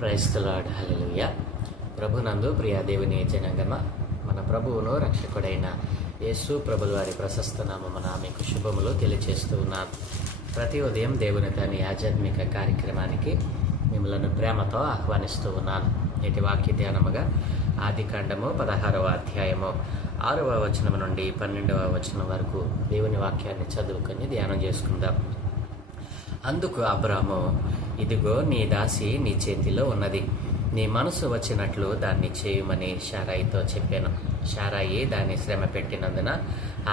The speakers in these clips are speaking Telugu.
Praise the lord. హల్లెలూయా. ప్రభునందు ప్రియ దేవుని జనాంగమ, మన ప్రభువును రక్షకుడైన యేసు ప్రభుల వారి ప్రశస్త నామమున మీకు శుభములు తెలియచేస్తూ ఉన్నాను. ప్రతి ఉదయం దేవుని దాని ఆధ్యాత్మిక కార్యక్రమానికి మిమ్మల్ని ప్రేమతో ఆహ్వానిస్తూ ఉన్నాను. నేటి వాక్య ధ్యానముగా ఆదికాండము 16వ అధ్యాయము 6వ వచనం నుండి 12వ వచనం వరకు దేవుని వాక్యాన్ని చదువుకొని ధ్యానం చేసుకుందాం. అందుకు అబ్రాము, ఇదిగో నీ దాసి నీ చేతిలో ఉన్నది, నీ మనసు వచ్చినట్లు దాన్ని చేయుమని శారాయితో చెప్పాను. శారాయి దాన్ని శ్రమ పెట్టినందున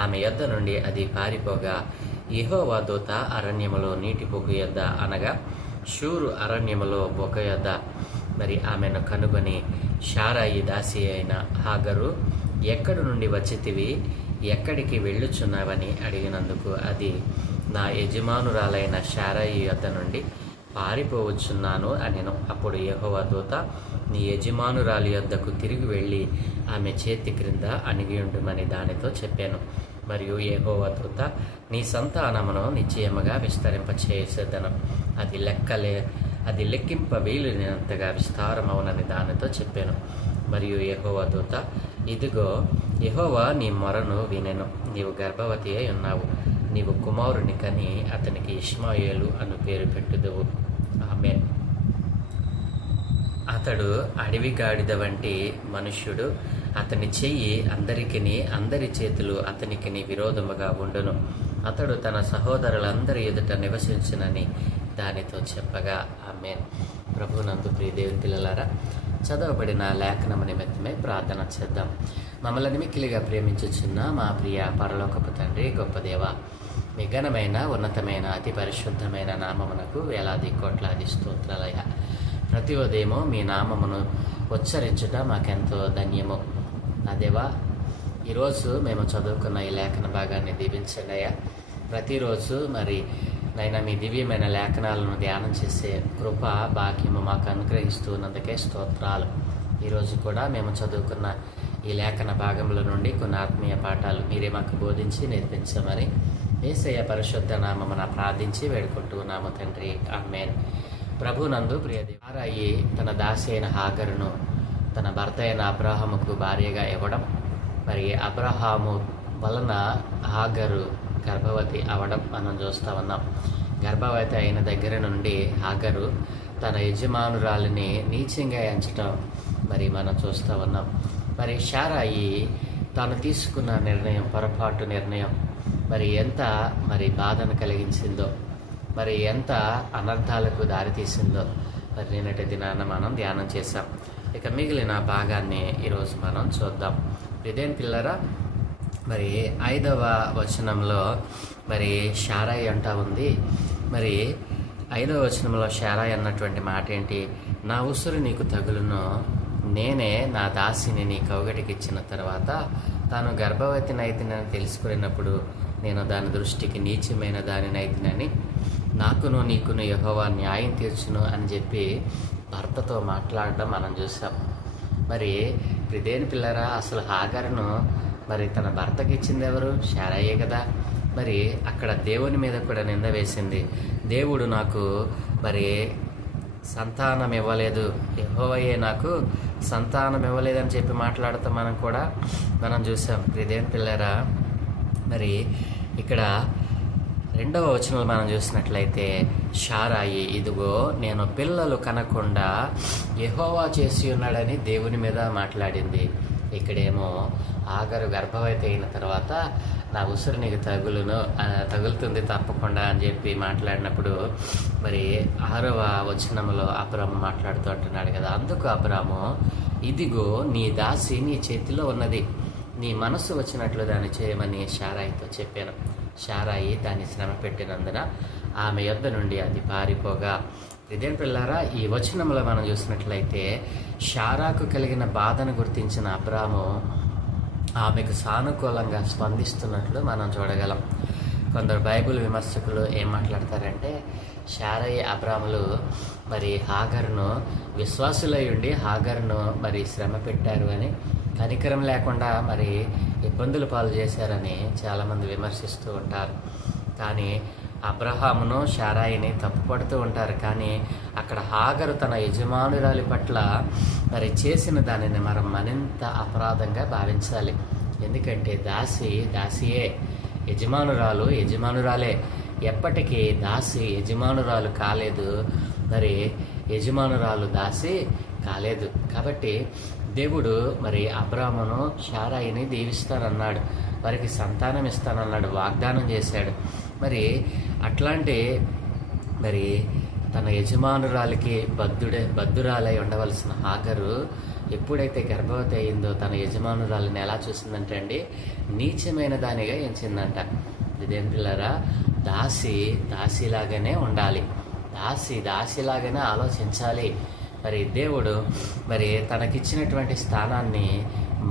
ఆమె యొద్ద నుండి అది పారిపోగా, యెహోవా దూత అరణ్యములో నీటి బొగ్గు యొద్ద, అనగా షూరు అరణ్యములో బొగ్గ యొద్ద ఆమెను కనుగొని, శారాయి దాసి అయిన హాగరు, ఎక్కడి నుండి వచ్చితివి, ఎక్కడికి వెళ్ళుచున్నావని అడిగినందుకు అది, నా యజమానురాలైన శారాయి యొద్ద నుండి పారిపోవచ్చున్నాను అనెను. అప్పుడు యెహోవా దూత, నీ యజమానురాలి యొద్దకు తిరిగి వెళ్ళి ఆమె చేతి క్రింద అణిగియుండుమని దానితో చెప్పాను. మరియు యెహోవా దూత, నీ సంతానమును నిశ్చయముగా విస్తరింపచేసేదను, అది లెక్కింప వీలునంతగా విస్తారమవునని దానితో చెప్పాను. మరియు యెహోవా దూత, ఇదిగో యెహోవా నీ మొరను వినెను, నీవు గర్భవతి అయి ఉన్నావు, నీవు కుమారుని కని అతనికి ఇష్మాయేలు అను పేరు పెట్టుదువు. ఆమేన్. అతడు అడవి గాడిద వంటి మనుష్యుడు, అతని చెయ్యి అందరికిని, అందరి చేతులు అతనికిని విరోధముగా ఉండును. అతడు తన సహోదరులందరి ఎదుట నివసించునని దానితో చెప్పగా. ఆమేన్. ప్రభునందు ప్రియ దేవుని పిల్లలారా, చదవబడిన లేఖనము నిమిత్తమే ప్రార్థన చేద్దాం. మమ్మల్ని మిక్కిలిగా ప్రేమించుచున్న మా ప్రియ పరలోకపు తండ్రి, గొప్ప దేవ, మీ ఘనమైన ఉన్నతమైన అతి పరిశుద్ధమైన నామమునకు వేలాది కోట్లాది స్తోత్రాలయ. ప్రతి ఉదయము మీ నామమును ఉచ్చరించుట మాకెంతో ధన్యము. నా దేవా, ఈరోజు మేము చదువుకున్న ఈ లేఖన భాగాన్ని దీవించండి అయ్యా. ప్రతిరోజు నైనా మీ దివ్యమైన లేఖనాలను ధ్యానం చేసే కృప భాగ్యము మాకు అనుగ్రహిస్తున్నందుకే స్తోత్రాలు. ఈరోజు కూడా మేము చదువుకున్న ఈ లేఖన భాగంలో నుండి కొన్ని ఆత్మీయ పాఠాలు మీరే మాకు బోధించి నేర్పించమని యేసయ్య పరిశుద్ధ నామమున ప్రార్థించి వేడుకుంటున్నాము తండ్రి. ఆమేన్. ప్రభునందు ప్రియదేవ, శారాయి తన దాసి అయిన హాగరును తన భర్త అయిన అబ్రహాముకు భార్యగా ఇవ్వడం, అబ్రహాము వలన హాగరు గర్భవతి అవడం మనం చూస్తూ ఉన్నాం. గర్భవతి అయిన దగ్గర నుండి హాగరు తన యజమానురాలిని నీచంగా ఎంచడం మనం చూస్తూ ఉన్నాం. శారాయి తాను తీసుకున్న నిర్ణయం, పొరపాటు నిర్ణయం ఎంత బాధను కలిగించిందో, ఎంత అనర్థాలకు దారితీసిందో నిన్నటి దినాన మనం ధ్యానం చేశాం. ఇక మిగిలిన భాగాన్ని ఈరోజు మనం చూద్దాం. ఇదేం పిల్లరా, 5వ వచనంలో శారాయి అంటా ఉంది. 5వ వచనంలో శారాయి అన్నటువంటి మాట ఏంటి? నా ఉసురు నీకు తగులును, నేనే నా దాసిని నీ కౌగటికి ఇచ్చిన తర్వాత తాను గర్భవతినైతినని తెలుసుకున్నప్పుడు నేను దాని దృష్టికి నీచమైన దానినైతినని నాకును నీకును యెహోవా న్యాయం తీర్చును అని చెప్పి భర్తతో మాట్లాడడం మనం చూసాం. ఇదేని పిల్లరా, అసలు హాగరును తన భర్తకి ఇచ్చింది ఎవరు? శారాయే కదా. అక్కడ దేవుని మీద కూడా నింద వేసింది. దేవుడు నాకు సంతానం ఇవ్వలేదు, యెహోవాయే నాకు సంతానం ఇవ్వలేదని చెప్పి మాట్లాడతాం మనం చూసాం. ఇదేం పిల్లరా, ఇక్కడ 2వ వచనంలో మనం చూసినట్లయితే శారాయి, ఇదిగో నేను పిల్లలు కనకుండా యెహోవా చేసి ఉన్నాడని దేవుని మీద మాట్లాడింది. ఇక్కడేమో హాగరు గర్భవతి అయిన తర్వాత నా ఉసురు నీకు తగులుతుంది తప్పకుండా అని చెప్పి మాట్లాడినప్పుడు 6వ వచనంలో అబ్రాము మాట్లాడుతూ అంటున్నాడు కదా. అందుకు అబ్రాము, ఇదిగో నీ దాసి నీ చేతిలో ఉన్నది, నీ మనసు వచ్చినట్లు దాన్ని చేయమని శారాయితో చెప్పాను. శారాయి దాన్ని శ్రమ పెట్టినందున ఆమె యొద్ద నుండి అది పారిపోగా. ఇదేం పిల్లారా, ఈ వచనంలో మనం చూసినట్లయితే శారాకు కలిగిన బాధను గుర్తించిన అబ్రాము ఆమెకు సానుకూలంగా స్పందిస్తున్నట్లు మనం చూడగలం. కొందరు బైబిల్ విమర్శకులు ఏం మాట్లాడతారంటే, శారాయి అబ్రాములు హాగరును విశ్వాసులై ఉండి హాగరును శ్రమ పెట్టారు అని, కనికరం లేకుండా ఇబ్బందులు పాలు చేశారని చాలామంది విమర్శిస్తూ ఉంటారు. కానీ అబ్రహామును శారాయిని తప్పుపడుతూ ఉంటారు. కానీ అక్కడ హాగరు తన యజమానురాలి పట్ల మరి చేసిన దానిని మనం మరింత అపరాధంగా భావించాలి. ఎందుకంటే దాసియే, యజమానురాలు యజమానురాలే. ఎప్పటికీ దాసి యజమానురాలు కాలేదు, మరి యజమానురాలు దాసి కాలేదు. కాబట్టి దేవుడు మరి అబ్రాహామును శారాయిని దీవిస్తానన్నాడు, వారికి సంతానం ఇస్తానన్నాడు, వాగ్దానం చేశాడు. మరి అట్లాంటి మరి తన యజమానురాలికి బద్ధురాలై ఉండవలసిన హాగరు ఎప్పుడైతే గర్భవతి అయిందో తన యజమానురాలిని ఎలా చూసిందంటే అండి, నీచమైన దానిగా ఎంచిందంట. ఇదేం పిల్లరా, దాసిలాగానే ఉండాలి, దాసిలాగానే ఆలోచించాలి. మరి దేవుడు మరి తనకిచ్చినటువంటి స్థానాన్ని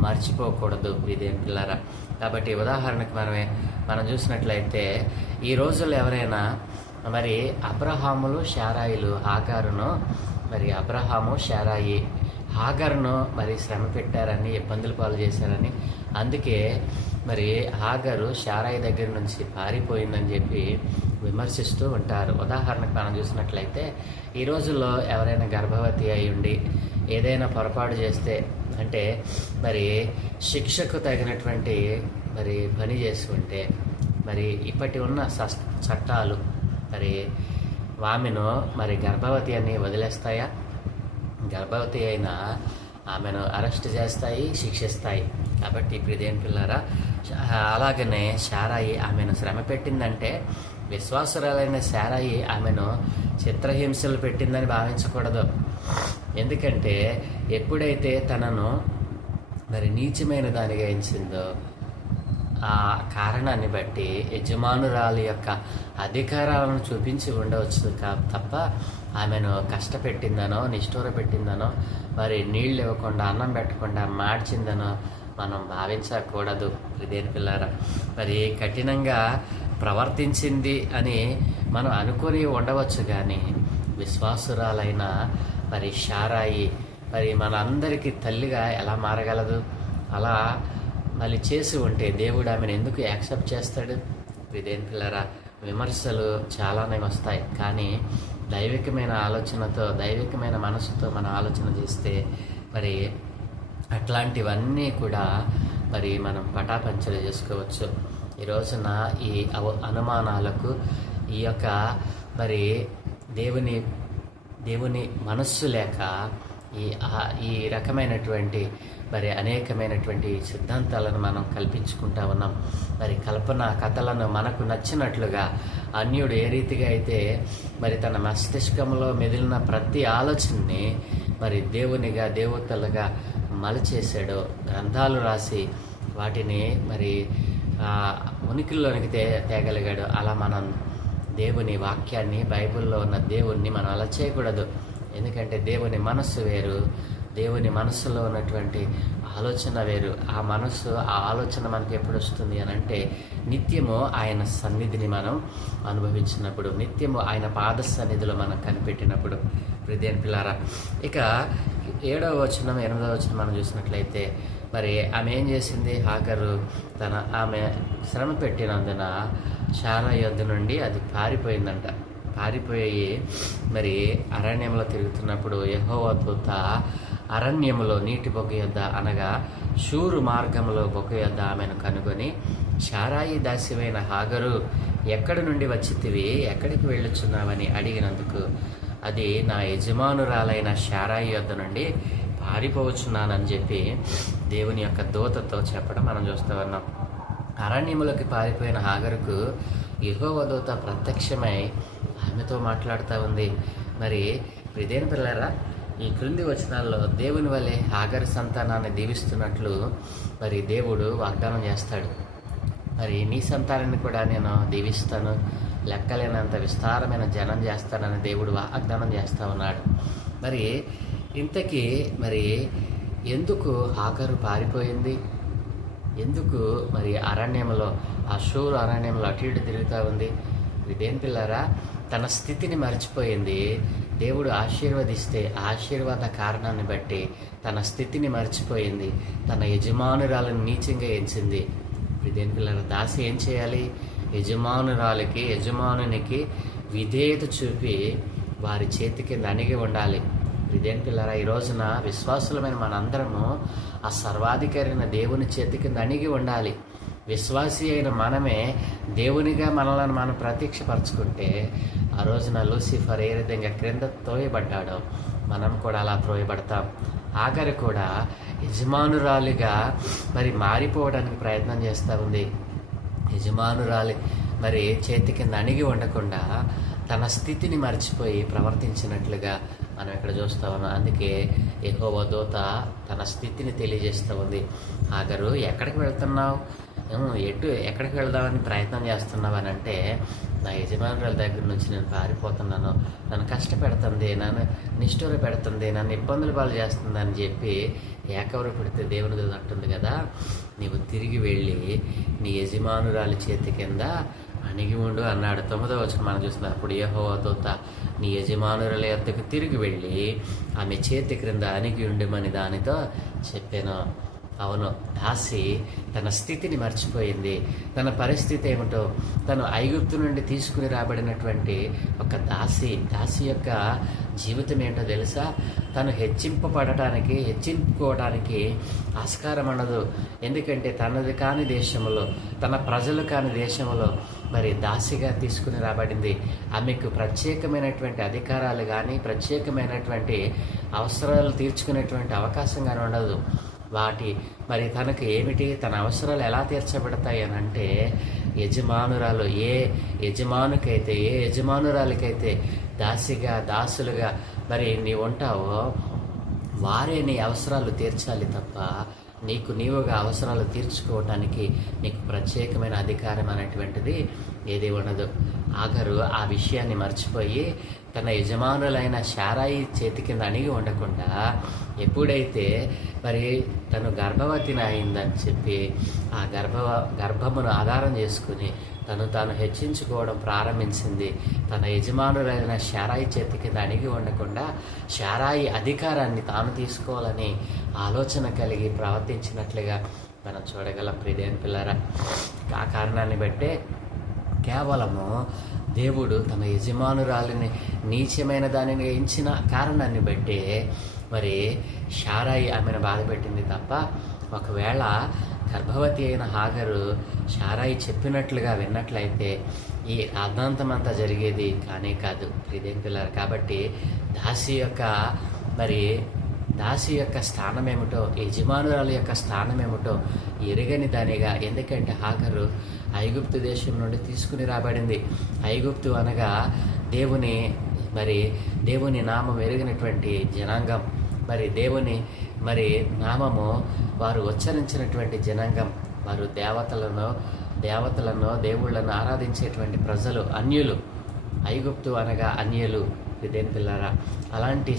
మర్చిపోకూడదు ఇదేం పిల్లరా. కాబట్టి ఉదాహరణకు మనం చూసినట్లయితే ఈ రోజుల్లో ఎవరైనా మరి అబ్రహాములు శారాయిలు హాగారును మరి అబ్రహాము శారాయి హాగరును మరి శ్రమ పెట్టారని, ఇబ్బందులు పాలు చేశారని, అందుకే మరి హాగరు శారాయి దగ్గర నుంచి పారిపోయిందని చెప్పి విమర్శిస్తూ ఉంటారు. ఉదాహరణకు మనం చూసినట్లయితే ఈ రోజుల్లో ఎవరైనా గర్భవతి అయి ఉండి ఏదైనా పొరపాటు చేస్తే, అంటే మరి శిక్షకు తగినటువంటి మరి పని చేసుకుంటే మరి ఇప్పటి ఉన్న చట్టాలు మరి ఆమెను మరి గర్భవతి అని వదిలేస్తాయా? గర్భవతి అయిన ఆమెను అరెస్ట్ చేస్తాయి, శిక్షిస్తాయి. కాబట్టి ఇప్పుడు ఇదేం పిల్లరా, అలాగనే శారాయి ఆమెను శ్రమ పెట్టిందంటే విశ్వాసురాలైన శారాయి ఆమెను చిత్రహింసలు పెట్టిందని భావించకూడదు. ఎందుకంటే ఎప్పుడైతే తనను మరి నీచమైన దానిగా ఎంచిందో ఆ కారణాన్ని బట్టి యజమానురాలి యొక్క అధికారాలను చూపించి ఉండవచ్చు తప్ప ఆమెను కష్టపెట్టిందనో, నిష్ఠూర పెట్టిందనో, మరి నీళ్ళు ఇవ్వకుండా, అన్నం పెట్టకుండా మార్చిందనో మనం భావించకూడదు. ఇదేం పిల్లరా, మరి కఠినంగా ప్రవర్తించింది అని మనం అనుకొని ఉండవచ్చు. కానీ విశ్వాసురాలైన మరి శారాయి మరి మన అందరికీ తల్లిగా ఎలా మారగలదు? అలా మళ్ళీ చేసి ఉంటే దేవుడు ఆమెను ఎందుకు యాక్సెప్ట్ చేస్తాడు? ఇదేం పిల్లరా, విమర్శలు చాలానే వస్తాయి. కానీ దైవికమైన ఆలోచనతో, దైవికమైన మనసుతో మనం ఆలోచన చేస్తే మరి అట్లాంటివన్నీ కూడా మరి మనం పటాపంచలు చేసుకోవచ్చు. ఈ రోజున ఈ అనుమానాలకు, ఈ యొక్క మరి దేవుని మనస్సు లేక ఈ రకమైనటువంటి మరి అనేకమైనటువంటి సిద్ధాంతాలను మనం కల్పించుకుంటా ఉన్నాం. మరి కల్పన కథలను మనకు నచ్చినట్లుగా అన్యుడు ఏ రీతిగా అయితే మరి తన మస్తిష్కంలో మెదిలిన ప్రతి ఆలోచనని మరి దేవునిగా, దేవతలుగా మలచేశాడో, గ్రంథాలు రాసి వాటిని మరి ఉనికిలోనికి తేగలిగాడు. అలా మనం దేవుని వాక్యాన్ని, బైబిల్లో ఉన్న దేవుణ్ణి మనం అలా చేయకూడదు. ఎందుకంటే దేవుని మనస్సు వేరు, దేవుని మనస్సులో ఉన్నటువంటి ఆలోచన వేరు. ఆ ఆలోచన మనకి ఎప్పుడు వస్తుంది అని అంటే నిత్యము ఆయన సన్నిధిని మనం అనుభవించినప్పుడు, నిత్యము ఆయన పాద సన్నిధిలో మనం కనిపెట్టినప్పుడు. ప్రియమైన పిల్లారా, ఇక 7వ వచనం 8వ వచనం మనం చూసినట్లయితే మరి ఆమె ఏం చేసింది? హాగరు ఆమె శ్రమ పెట్టినందున శారా యొద్ద నుండి అది పారిపోయిందంట. పారిపోయి మరి అరణ్యంలో తిరుగుతున్నప్పుడు యెహోవా దూత అరణ్యములో నీటి బొగ్గ యొద్ద, అనగా షూరు మార్గంలో బొగ్గ యొద్ద ఆమెను కనుగొని, శారాయి దాసివైన హాగరు, ఎక్కడి నుండి వచ్చితివి, ఎక్కడికి వెళ్ళుచున్నావని అడిగినందుకు, అది నా యజమానురాలైన శారాయి యొద్ద నుండి పారిపోవచ్చున్నానని చెప్పి దేవుని యొక్క దూతతో చెప్పడం మనం చూస్తూ ఉన్నాం. అరణ్యములోకి పారిపోయిన హాగరుకు యెహోవా దూత ప్రత్యక్షమై ఆమెతో మాట్లాడుతూ ఉంది. మరి ప్రియమైన పిల్లరా, ఈ క్రింది వచనాల్లో దేవుని వలె హాగరు సంతానాన్ని దీవిస్తున్నట్లు మరి దేవుడు వాగ్దానం చేస్తాడు. మరి నీ సంతానాన్ని కూడా నేను దీవిస్తాను, లెక్కలేనంత విస్తారమైన జనం చేస్తానని దేవుడు వాగ్దానం చేస్తూ ఉన్నాడు. మరి ఇంతకీ మరి ఎందుకు హాగరు పారిపోయింది? ఎందుకు మరి అరణ్యంలో, ఆ షూరు అరణ్యంలో అటు ఇటు తిరుగుతూ ఉంది? ఇదేం పిల్లరా, తన స్థితిని మర్చిపోయింది. దేవుడు ఆశీర్వదిస్తే ఆశీర్వాద కారణాన్ని బట్టి తన స్థితిని మర్చిపోయింది. తన యజమానురాలను నీచంగా ఎంచింది. ఇదేం పిల్లరా, దాసి ఏం చేయాలి? యజమానునికి విధేయత చూపి వారి చేతి కింద అణిగి ఉండాలి. ఇదేం పిల్లరా, ఈ రోజున విశ్వాసులమైన మనందరము ఆ సర్వాధికారి అయిన దేవుని చేతి కింద అణిగి ఉండాలి. విశ్వాసి అయిన మనమే దేవునిగా మనలను మనం ప్రత్యక్షపరచుకుంటే ఆ రోజున లూసిఫర్ ఏ విధంగా క్రింద త్రోయబడ్డాడో మనం కూడా అలా త్రోయబడతాం. ఆఖరి కూడా యజమానురాలిగా మరి మారిపోవడానికి ప్రయత్నం చేస్తూ ఉంది. యజమానురాలి మరి చేతి కింద అణిగి ఉండకుండా తన స్థితిని మర్చిపోయి ప్రవర్తించినట్లుగా మనం ఇక్కడ చూస్తూ ఉన్నాం. అందుకే యెహోవా దూత తన స్థితిని తెలియజేస్తూ ఉంది. హాగరు, ఎక్కడికి వెళ్తున్నావు, ఎక్కడికి వెళ్దామని ప్రయత్నం చేస్తున్నావు అని అంటే, నా యజమానురాల దగ్గర నుంచి నేను పారిపోతున్నాను, నన్ను కష్టపెడుతుంది, నన్ను నిష్ఠూర పెడుతుంది, నన్ను ఇబ్బందులు పాలు చేస్తుంది అని చెప్పి ఏకవరు పెడితే దేవుని దూత అంటుంది కదా, నీవు తిరిగి వెళ్ళి నీ యజమానురాలి చేతి కింద అణిగి ఉండు అన్నాడు. 9వ వచనం మనం చూస్తున్నాం. అప్పుడు యెహోవా దూత నీ యజమానురాలి యొద్దకు తిరిగి వెళ్ళి ఆమె చేతి క్రింద అణిగి ఉండమని దానితో చెప్పాను. అవును, దాసి తన స్థితిని మర్చిపోయింది. తన పరిస్థితి ఏమిటో, తను ఐగుప్తు నుండి తీసుకుని రాబడినటువంటి ఒక దాసి యొక్క జీవితం ఏంటో తెలుసా? తను హెచ్చింపుకోవడానికి ఆస్కారం ఉండదు. ఎందుకంటే తనది కాని దేశంలో, తన ప్రజలు కాని దేశంలో మరి దాసిగా తీసుకుని రాబడింది. ఆమెకు ప్రత్యేకమైనటువంటి అధికారాలు కానీ ప్రత్యేకమైనటువంటి అవసరాలు తీర్చుకునేటువంటి అవకాశం కానీ ఉండదు. మరి తనకు ఏమిటి, తన అవసరాలు ఎలా తీర్చబడతాయి అని అంటే, యజమానురాలు ఏ యజమానురాలికైతే దాసులుగా మరి నీవు ఉంటావో వారే నీ అవసరాలు తీర్చాలి తప్ప నీవుగా అవసరాలు తీర్చుకోవటానికి నీకు ప్రత్యేకమైన అధికారం అనేటువంటిది ఏది ఉండదు. ఆఖరు ఆ విషయాన్ని మర్చిపోయి తన యజమానులైన శారాయి చేతి కింద అణిగి ఉండకుండా ఎప్పుడైతే మరి తను గర్భవతిని అయిందని చెప్పి ఆ గర్భమును ఆధారం చేసుకుని తాను హెచ్చించుకోవడం ప్రారంభించింది. తన యజమానులైన శారాయి చేతి కింద అణిగి ఉండకుండా శారాయి అధికారాన్ని తాను తీసుకోవాలని ఆలోచన కలిగి ప్రవర్తించినట్లుగా మనం చూడగలం. ప్రియమైన పిల్లరా, ఆ కారణాన్ని బట్టే కేవలము దేవుడు తన యజమానురాలిని నీచమైన దానిని ఎంచిన కారణాన్ని బట్టే మరి శారాయి ఆమెను బాధపెట్టింది తప్ప, ఒకవేళ గర్భవతి అయిన హాగరు శారాయి చెప్పినట్లుగా విన్నట్లయితే ఈ అర్ధాంతమంతా జరిగేది కానే కాదు. ప్రియమైన పిల్లలు, కాబట్టి దాసి యొక్క స్థానం ఏమిటో, యజమానురాలు యొక్క స్థానం ఏమిటో ఎరగని దానిగా. ఎందుకంటే హాగరు ఐగుప్తు దేశం నుండి తీసుకుని రాబడింది. ఐగుప్తు అనగా దేవుని నామం ఎరిగినటువంటి జనాంగం, దేవుని నామము వారు ఉచ్చరించినటువంటి జనాంగం, వారు దేవతలను దేవుళ్ళను ఆరాధించేటువంటి ప్రజలు, అన్యులు. ఐగుప్తు అనగా అన్యులు. ఇదేం పిల్లరా, అలాంటి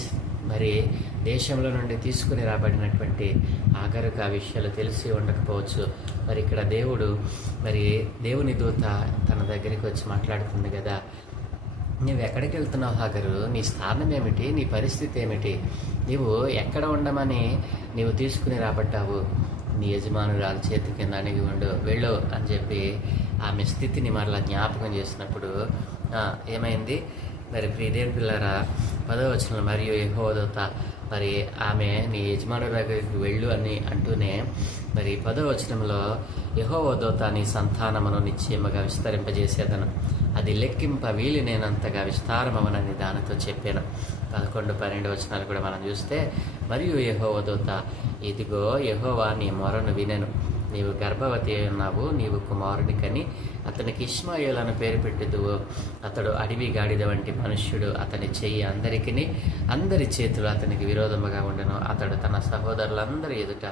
దేశంలో నుండి తీసుకుని రాబడినటువంటి ఆఖరికి ఆ విషయాలు తెలిసి ఉండకపోవచ్చు. ఇక్కడ దేవుని దూత తన దగ్గరికి వచ్చి మాట్లాడుతుంది కదా, నువ్వు ఎక్కడికి వెళ్తున్నావు హాగరు, నీ స్థానం ఏమిటి, నీ పరిస్థితి ఏమిటి, నీవు ఎక్కడ ఉండమని నీవు తీసుకుని రాబడ్డావు, నీ యజమానురాలు చేతి కింద అణిగి ఉండు, వెళ్ళు అని చెప్పి ఆమె స్థితిని మరలా జ్ఞాపకం చేసినప్పుడు ఏమైంది? ప్రియదేవుని పిల్లరా, 10వ వచనంలో మరియు యెహోవా దూత ఆమె నీ యజమానుల దగ్గరికి వెళ్ళు అని అంటూనే 10వ వచనంలో యెహోవా దూత నీ సంతానమును నిశ్చయముగా విస్తరింపజేసేదను, అది లెక్కింప వీలునేనంతగా విస్తారమవనని దానితో చెప్పాను. 11, 12 వచనాలు కూడా మనం చూస్తే, మరియు యెహోవా దూత, ఇదిగో యెహోవా నీ మొరను వినెను, నీవు గర్భవతి అయి ఉన్నావు, నీవు కుమారుని కని అతనికి ఇష్మాయేలు అని పేరు పెట్టెదువు, అతడు అడవి గాడిద వంటి మనుష్యుడు, అతని చెయ్యి అందరి చేతులు అతనికి విరోధముగా ఉండను, అతడు తన సహోదరులందరి ఎదుట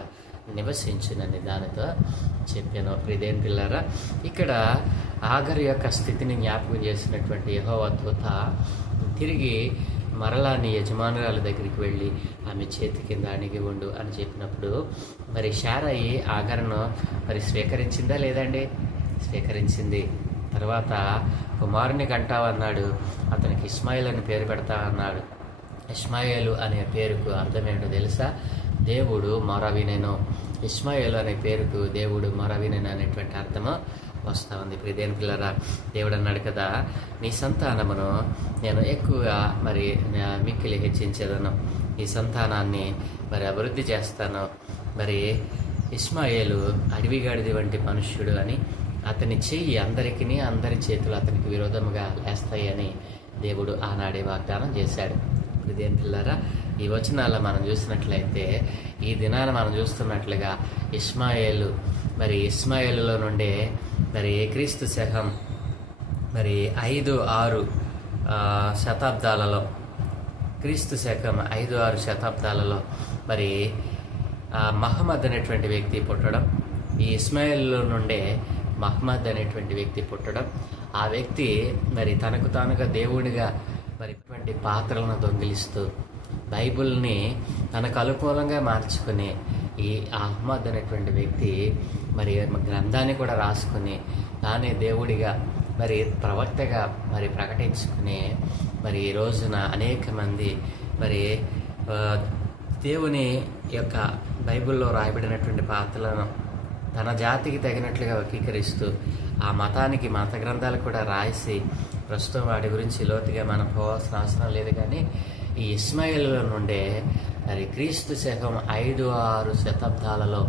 నివసించునని దానితో చెప్పాను. ప్రియదేవుని పిల్లారా, ఇక్కడ ఆగరు యొక్క స్థితిని జ్ఞాపకం చేసినటువంటి యెహోవా దూత తిరిగి మరలా నీ యజమానురాల దగ్గరికి వెళ్ళి ఆమె చేతి కింద అణిగి ఉండు అని చెప్పినప్పుడు శారాయి ఆగరును స్వీకరించిందా లేదండి? స్వీకరించింది. తర్వాత కుమారుని కంటావు అన్నాడు, అతనికి ఇష్మాయేలు అని పేరు పెడతా అన్నాడు. ఇష్మాయేలు అనే పేరుకు అర్థం ఏంటో తెలుసా? దేవుడు మొర వినెను. ఇష్మాయేలు అనే పేరుకు దేవుడు మొర వినెను అనేటువంటి అర్థము వస్తూ ఉంది. ప్రియదేని పిల్లరా, దేవుడు అన్నాడు కదా, నీ సంతానమును నేను ఎక్కువగా మరి మిక్కిలి హెచ్చించేదను, ఈ సంతానాన్ని మరి అభివృద్ధి చేస్తాను. మరి ఇష్మాయేలు అడవిగాడిది వంటి మనుష్యుడు అని, అతని చెయ్యి అందరికీ అందరి చేతులు అతనికి విరోధముగా లేస్తాయని దేవుడు ఆనాడే వాగ్దానం చేశాడు. ప్రియదేని పిల్లరా, ఈ వచనాల్లో మనం చూసినట్లయితే ఈ దినాన మనం చూస్తున్నట్లుగా ఇష్మాయేలులో నుండే మరి క్రీస్తు శకం మరి 5-6 శతాబ్దాలలో, క్రీస్తు శకం 5-6 శతాబ్దాలలో మరి మహమ్మద్ అనేటువంటి వ్యక్తి పుట్టడం, ఈ ఇస్మాయిల్లో నుండే మహమ్మద్ అనేటువంటి వ్యక్తి పుట్టడం, ఆ వ్యక్తి మరి తనకు తానుగా దేవుడిగా మరి ఇటువంటి పాత్రలను దొంగిలిస్తూ బైబిల్ని తనకు అనుకూలంగా మార్చుకుని ఈ అహ్మద్ అనేటువంటి వ్యక్తి మరి గ్రంథాన్ని కూడా రాసుకుని తానే దేవుడిగా మరి ప్రవక్తగా మరి ప్రకటించుకుని మరి ఈ రోజున అనేక మంది మరి దేవుని యొక్క బైబిల్లో రాయబడినటువంటి పాత్రలను తన జాతికి తగినట్లుగా వర్గీకరిస్తూ ఆ మతానికి మత గ్రంథాలు కూడా రాసి ప్రస్తుతం వాటి గురించి లోతుగా మనం పోవాల్సిన అవసరం లేదు. కానీ ఈ ఇస్మాయిల్లో నుండే మరి క్రీస్తు శకం 5-6 శతాబ్దాలలో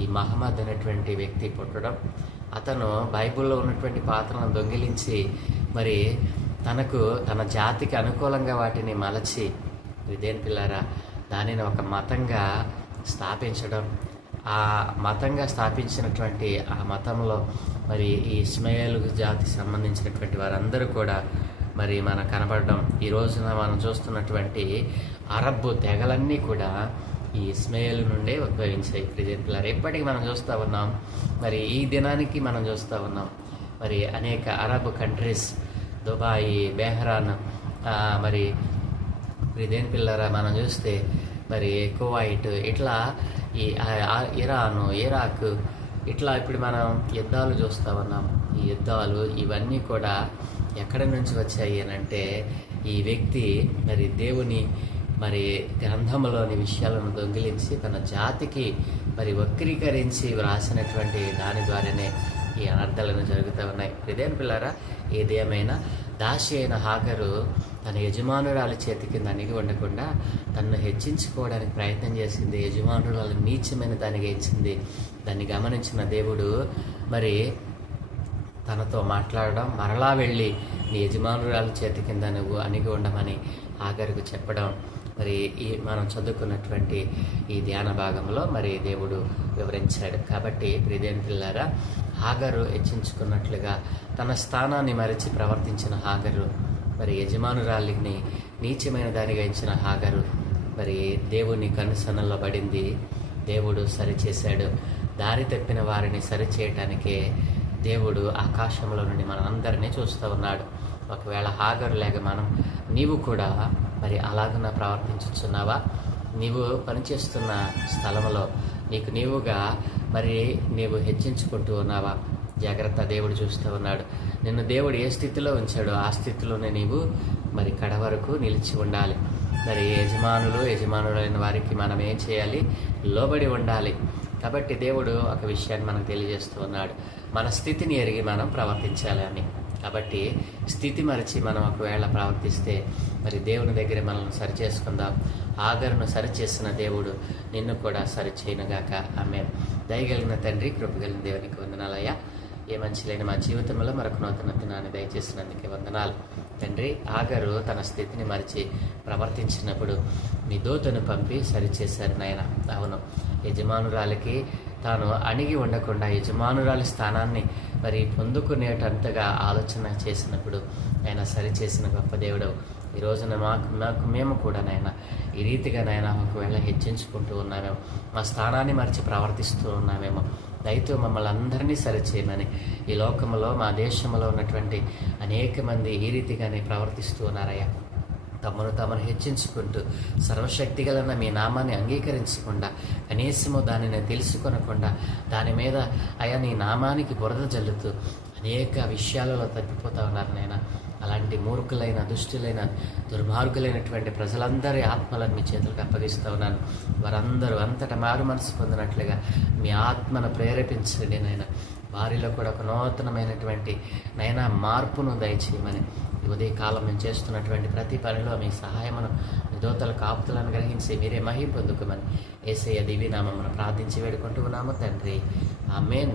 ఈ మహమ్మద్ అనేటువంటి వ్యక్తి పుట్టడం, అతను బైబిల్లో ఉన్నటువంటి పాత్రలను దొంగిలించి మరి తన జాతికి అనుకూలంగా వాటిని మలచి, ఇదేం పిల్లరా, దానిని ఒక మతంగా స్థాపించడం, ఆ మతంగా స్థాపించినటువంటి ఆ మతంలో మరి ఈ ఇస్మాయిల్ జాతికి సంబంధించినటువంటి వారందరూ కూడా మరి మనకు కనబడడం, ఈ రోజున మనం చూస్తున్నటువంటి అరబ్ తెగలన్నీ కూడా ఈ ఇస్మాయిల్ నుండే ఉద్భవించాయి. ప్రెజెంట్లర్ ఎప్పటికీ మనం చూస్తూ ఉన్నాం. మరి ఈ దినానికి మనం చూస్తూ ఉన్నాం మరి అనేక అరబ్ కంట్రీస్, దుబాయ్, బెహ్రాన్, మరి ఇదేం పిల్లరా మనం చూస్తే మరి కువైట్, ఇట్లా ఈ ఇరాను, ఇరాక్, ఇట్లా ఇప్పుడు మనం యుద్ధాలు చూస్తూ ఉన్నాం. ఈ యుద్ధాలు ఇవన్నీ కూడా ఎక్కడి నుంచి వచ్చాయి అని అంటే ఈ వ్యక్తి మరి దేవుని మరి గ్రంథంలోని విషయాలను దొంగిలించి తన జాతికి మరి వక్రీకరించి వ్రాసినటువంటి దాని ద్వారానే ఈ అనర్థాలను జరుగుతూ ఉన్నాయి. ఇదేం పిల్లరా, ఏదేమైనా దాసి అయిన హాగరు తన యజమానురాలి చేతి కింద అణిగి ఉండకుండా తనను హెచ్చించుకోవడానికి ప్రయత్నం చేసింది. యజమానురాలు నీచమైన దానిగా ఇచ్చింది. దాన్ని గమనించిన దేవుడు మరి తనతో మాట్లాడడం, మరలా వెళ్ళి నీ యజమానురాలి చేతి కింద నువ్వు అణిగి ఉండమని హాగరుకు చెప్పడం మరి మనం చదువుకున్నటువంటి ఈ ధ్యాన భాగంలో మరి దేవుడు వివరించాడు. కాబట్టి ప్రియదేని పిల్లారా, హాగరు హెచ్చించుకున్నట్లుగా తన స్థానాన్ని మరిచి ప్రవర్తించిన హాగరు, మరి యజమానురాలిని నీచమైన దానిగా ఇచ్చిన హాగరు మరి దేవుని కనుసన్నల్లో పడింది. దేవుడు సరిచేశాడు. దారి తప్పిన వారిని సరిచేయటానికే దేవుడు ఆకాశంలో నుండి మనందరినీ చూస్తూ ఉన్నాడు. ఒకవేళ హాగరు లేక నీవు కూడా మరి అలాగన ప్రవర్తించుచున్నావా? నీవు పనిచేస్తున్న స్థలంలో నీకు నీవుగా మరి నీవు హెచ్చించుకుంటూ ఉన్నావా? జాగ్రత్త, దేవుడు చూస్తూ ఉన్నాడు. నిన్ను దేవుడు ఏ స్థితిలో ఉంచాడో ఆ స్థితిలోనే నీవు మరి కడ వరకు నిలిచి ఉండాలి. మరి యజమానులైన వారికి మనం ఏం చేయాలి? లోబడి ఉండాలి. కాబట్టి దేవుడు ఒక విషయాన్ని మనకు తెలియజేస్తూ ఉన్నాడు, మన స్థితిని ఎరిగి మనం ప్రవర్తించాలి అని. కాబట్టి స్థితి మరిచి మనం ఒకవేళ ప్రవర్తిస్తే మరి దేవుని దగ్గర మనల్ని సరిచేసుకుందాం. హాగరును సరిచేసిన దేవుడు నిన్ను కూడా సరిచేయనుగాక. ఆమేన్. దయగలిగిన తండ్రి, కృపగలిగిన దేవునికి వందనాలయ్యా. ఏ మంచి లేని మా జీవితంలో మరొక నూతన దినాన్ని దయచేసినందుకే వందనాలు తండ్రి. హాగరు తన స్థితిని మరిచి ప్రవర్తించినప్పుడు మీ దూతను పంపి సరిచేశారు నాయన. అవును, యజమానురాలికి తాను అణిగి ఉండకుండా యజమానురాలి స్థానాన్ని మరి పొందుకునేటంతగా ఆలోచన చేసినప్పుడు ఆయన సరిచేసిన గొప్ప దేవుడు. ఈ రోజున మేము కూడా నాయన ఈ రీతిగా నాయన ఒకవేళ హెచ్చించుకుంటూ ఉన్నామేమో, మా స్థానాన్ని మరిచి ప్రవర్తిస్తూ ఉన్నామేమో, దయతో మమ్మల్ని అందరినీ సరిచేయమని. ఈ లోకంలో మా దేశంలో ఉన్నటువంటి అనేక మంది ఈ రీతిగానే ప్రవర్తిస్తూ ఉన్నారయ్యా. తమను హెచ్చించుకుంటూ సర్వశక్తి గలన మీ నామాన్ని అంగీకరించకుండా, కనీసము దానిని తెలుసుకొనకుండా దాని మీద అయా నీ నామానికి బురద జల్లుతూ అనేక విషయాలలో తప్పిపోతా ఉన్నారు నాయన. అలాంటి మూర్ఖులైన, దుష్టులైన, దుర్మార్గులైనటువంటి ప్రజలందరి ఆత్మలను మీ చేతులకు అప్పగిస్తూ ఉన్నాను. వారందరూ అంతటా మారు మనసు పొందినట్లుగా మీ ఆత్మను ప్రేరేపించండి నాయన. వారిలో కూడా ఒక నూతనమైనటువంటి నైనా మార్పును దయచేయమని ఈ ఉదయకాలం మేము చేస్తున్నటువంటి ప్రతి పనిలో మీ సహాయమును దోతల కాపుతలను గ్రహించి మీరే మహిం పొందుకోమని యేసయ్య దివ్యనామమున ప్రార్థించి వేడుకుంటూ ఉన్నాము తండ్రి. ఆమేన్.